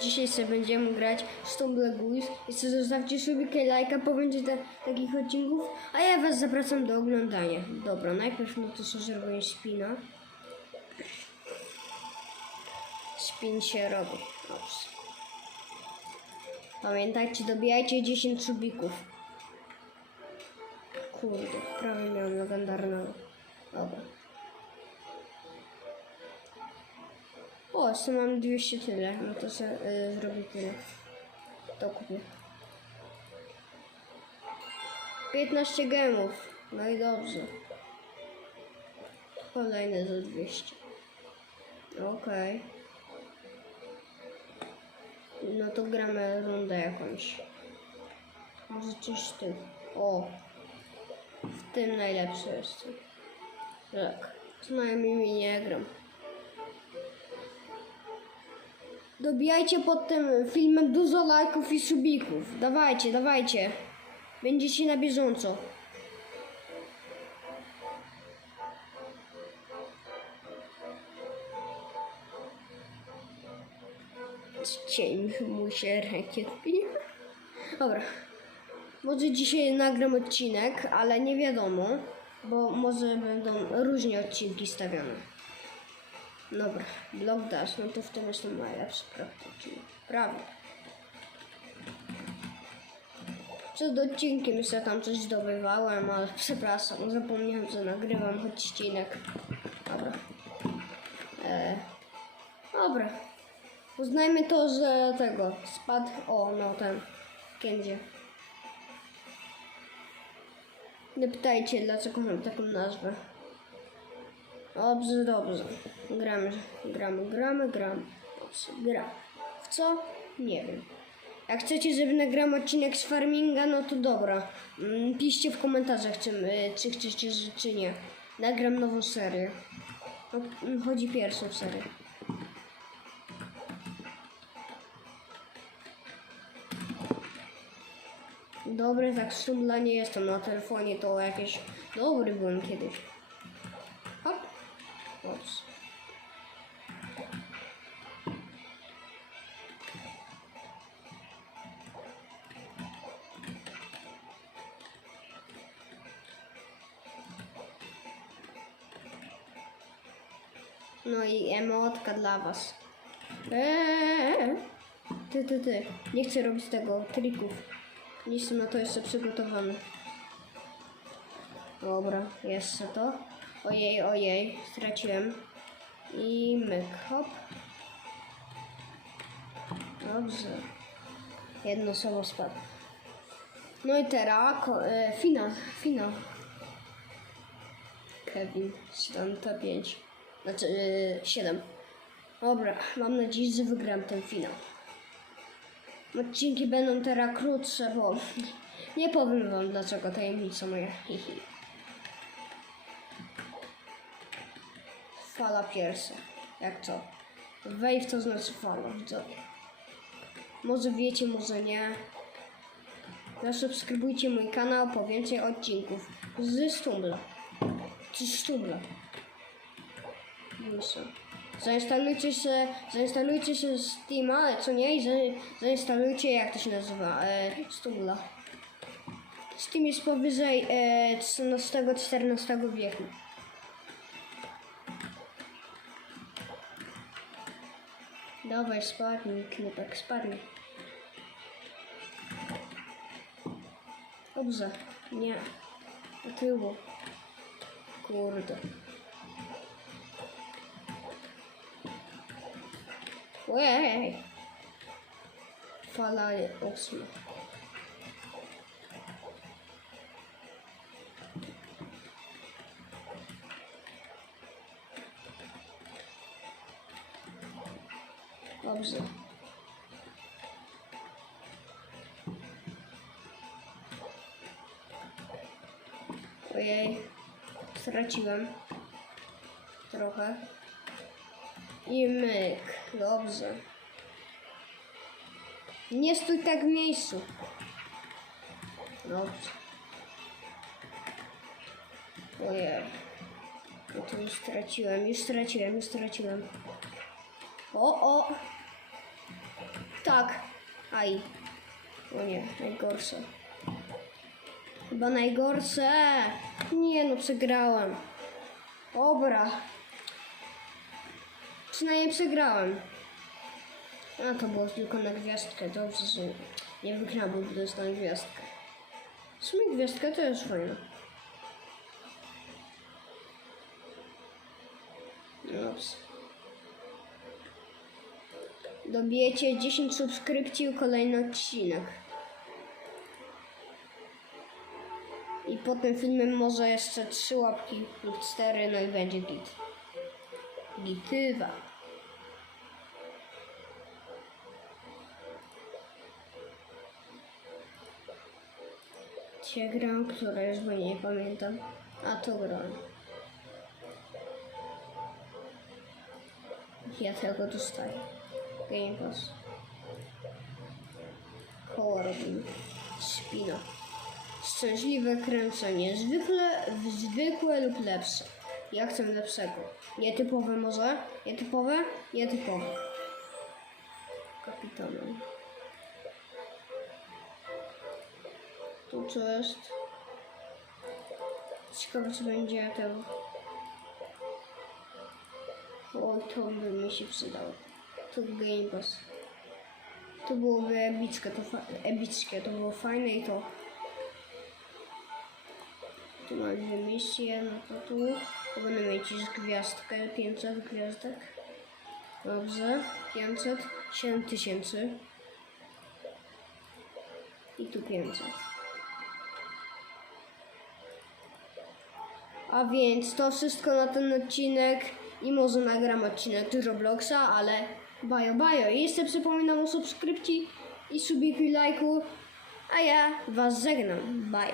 Dzisiaj sobie będziemy grać w Stumble Guys. I co zostawcie sobie lajka po będzie ta, takich odcinków. A ja was zapraszam do oglądania. Dobra, najpierw no to sobie zrobię spina. Spin się robi. Pamiętajcie, dobijajcie 10 subików. Kurde, prawie miałem legendarnego. Dobra. O, jeszcze mam 200 tyle. No to sobie y, zrobię tyle. To kupię. 15 gemów. No i dobrze. Kolejne za 200. Okej. No to gramy rundę jakąś. Może coś z tych. O! W tym najlepszy jestem. Tak. Co najmniej nie gram. Dobijajcie pod tym filmem dużo lajków i subików. Dawajcie, dawajcie. Będziecie na bieżąco. Cień mu się rękie odbija. Dobra. Może dzisiaj nagram odcinek, ale nie wiadomo, bo może będą różnie odcinki stawiane. Dobra, blok dash, no to w tym jestem najlepszy praktycznie. Prawda. Przed odcinkiem jeszcze tam coś zdobywałem, ale przepraszam, zapomniałem, że nagrywam odcinek. Dobra. E, dobra. Uznajmy to, że tego spadł. O, no ten. Kenzie. Nie pytajcie, dlaczego mam taką nazwę. Dobrze, dobrze. Gramy, gramy, gramy, gramy. Dobrze, gra. W co? Nie wiem. Jak chcecie, żeby nagram odcinek z farminga, no to dobra. Mm, Piszcie w komentarzach, czy, czy chcecie, czy nie. Nagram nową serię. Mm, chodzi pierwszą serię. Dobry, tak szumla nie jestem na telefonie, to jakieś dobry byłem kiedyś. No i emotka dla was. Eee, ty, ty, ty. Nie chcę robić tego trików. Nie jestem na to jeszcze przygotowany. Dobra, jeszcze to. Ojej, ojej, straciłem. I myk, hop. Dobrze. Jedno słowo spadło. No i teraz e, finał, finał. Kevin, 75. Znaczy, e, 7. Dobra, mam nadzieję, że wygram ten finał. Odcinki będą teraz krótsze, bo nie powiem wam dlaczego tajemnica moja. Hihi. Fala pierwsza. Jak to? Wave to znaczy fala, widzowie. Może wiecie, może nie. Zasubskrybujcie mój kanał po więcej odcinków z Stumbla. Czy Stumbla. Muszę. Zainstalujcie się, zainstalujcie się Steama, co nie, i za- zainstalujcie, jak to się nazywa, e, Stumbla. Steam jest powyżej e, 13-14 wieku. Dawaj, spadnij, knipek, spadnij. Dobrze, nie. Do tyłu. Kurde. Ojej. Fala ósma. Dobrze. Ojej. Straciłem. Trochę. I myk. Dobrze. Nie stój tak w miejscu. Dobrze. Ojej. No to już straciłem, już straciłem, już straciłem. O, o! Tak. Aj. O nie, najgorsze. Chyba najgorsze. Nie no, przegrałem. Dobra. Przynajmniej przegrałem. A to było tylko na gwiazdkę. Dobrze, że nie wygrałem, bo na gwiazdkę. W sumie gwiazdka to jest fajna. Dobrze. Dobijecie 10 subskrypcji i kolejny odcinek. I po tym filmem może jeszcze 3 łapki lub 4, no i będzie git. Gitywa. Dzisiaj gram, która już bo nie pamiętam. A to gram. Ja tego dostaję. Game Pass. Koło robimy. Spina. Szczęśliwe kręcenie. Zwykle, zwykłe lub lepsze. Ja chcę lepszego. Nietypowe może? Nietypowe? Nietypowe. Kapitanem. Tu co jest? Ciekawe co będzie tego. O, to by mi się przydało. To Game Pass. To byłoby epickie, to, epickie, to było fajne i to... Tu mamy dwie misje, no to tu powinny mieć już gwiazdkę, 500 gwiazdek. Dobrze, 500, 7000. I tu 500. A więc to wszystko na ten odcinek i może nagram odcinek z Robloxa, ale bajo bajo. I jeszcze przypominam o subskrypcji i subiku lajku, a ja was żegnam. Bajo.